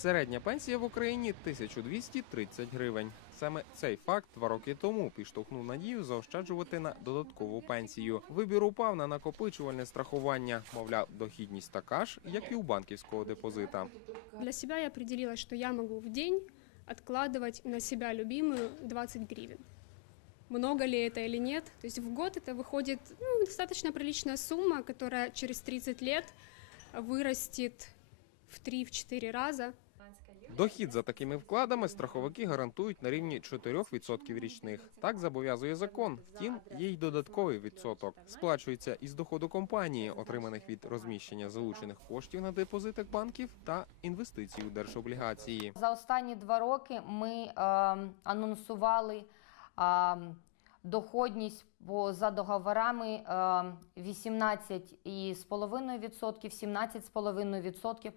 Середня пенсія в Україні 1230 гривень. Саме цей факт два роки тому підштовхнув надію заощаджувати на додаткову пенсію. Вибір упав на накопичувальне страхування. Мовляв, дохідність така ж, як і у банківського депозита. Для себя я определила, что я могу в день откладывать на себя любимую 20 гривен. Много ли это или нет? То есть в год это выходит ну, достаточно приличная сумма, которая через 30 лет вырастет в 3-4 раза. Дохід за такими вкладами страховики гарантують на рівні 4% річних. Так зобов'язує закон. Втім, є й додатковий відсоток. Сплачується із доходу компанії, отриманих від розміщення залучених коштів на депозитах банків та інвестицій у держоблігації. За останні два роки ми е, анонсували е, доходність по, за договорами е, 18,5%, 17,5%.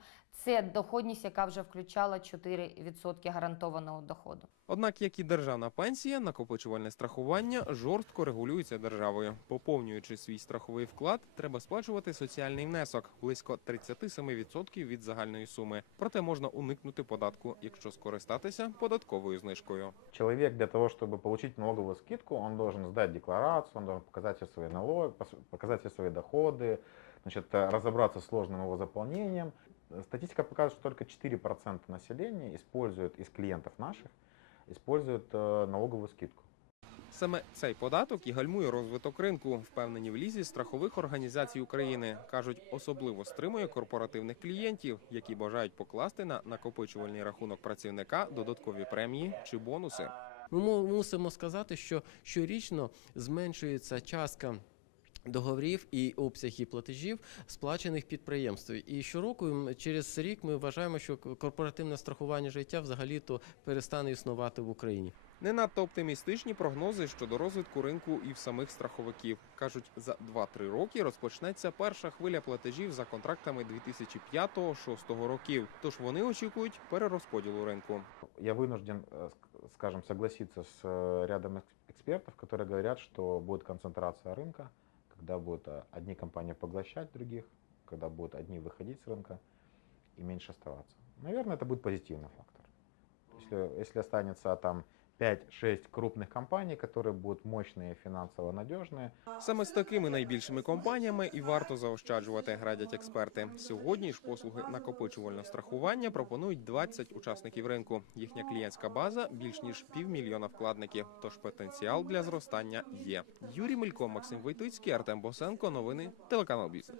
Це доходність, яка вже включала 4% гарантованого доходу. Однак, як і державна пенсія, накопичувальне страхування жорстко регулюється державою. Поповнюючи свій страховий вклад, треба сплачувати соціальний внесок близько 37% від загальної суми. Проте можна уникнути податку, якщо скористатися податковою знижкою. Человек для того, чтобы получить налоговую скидку, он должен сдать декларацию, он должен показать все свои налоги, пос- показать все свои доходы, значит, э, разобраться с сложным его заполнением. Э, Статистика показывает, что только 4% населения используют, из клиентов наших, используют э, налоговую скидку. Саме цей податок і гальмує розвиток ринку, впевнені в лізі страхових організацій України. кажуть, особливо стримує корпоративних клієнтів, які бажають покласти на накопичувальний рахунок працівника додаткові премії чи бонуси. Ми мусимо сказати, що щорічно зменшується частка. Договорів і обсягів платежів сплачених підприємством. І щороку через рік ми вважаємо, що корпоративне страхування життя взагалі то перестане існувати в Україні. Не надто оптимістичні прогнози щодо розвитку ринку і в самих страховиків. кажуть, за 2-3 роки розпочнеться перша хвиля платежів за контрактами 2005-2006 років. Тож вони очікують перерозподілу ринку. Я вынужден, э, ск- скажем, согласиться с э, рядом экс- экспертов, которые говорят, что будет концентрация рынка, когда будут э, одни компании поглощать других, когда будут одни выходить с рынка и меньше оставаться. Наверное, это будет позитивный фактор. Если, если останется там 5-6 крупных компаний, которые будут мощные, финансово надежные, Саме з такими найбільшими компаніями і варто заощаджувати, радять експерти. Сьогодні ж послуги накопичувального страхування пропонують 20 учасників ринку. Їхня клієнтська база більш ніж півмільйона вкладників. Тож потенціал для зростання є. Юрій Мелько, Максим Войтицький, Артем Босенко. Новини телеканал Бізнес.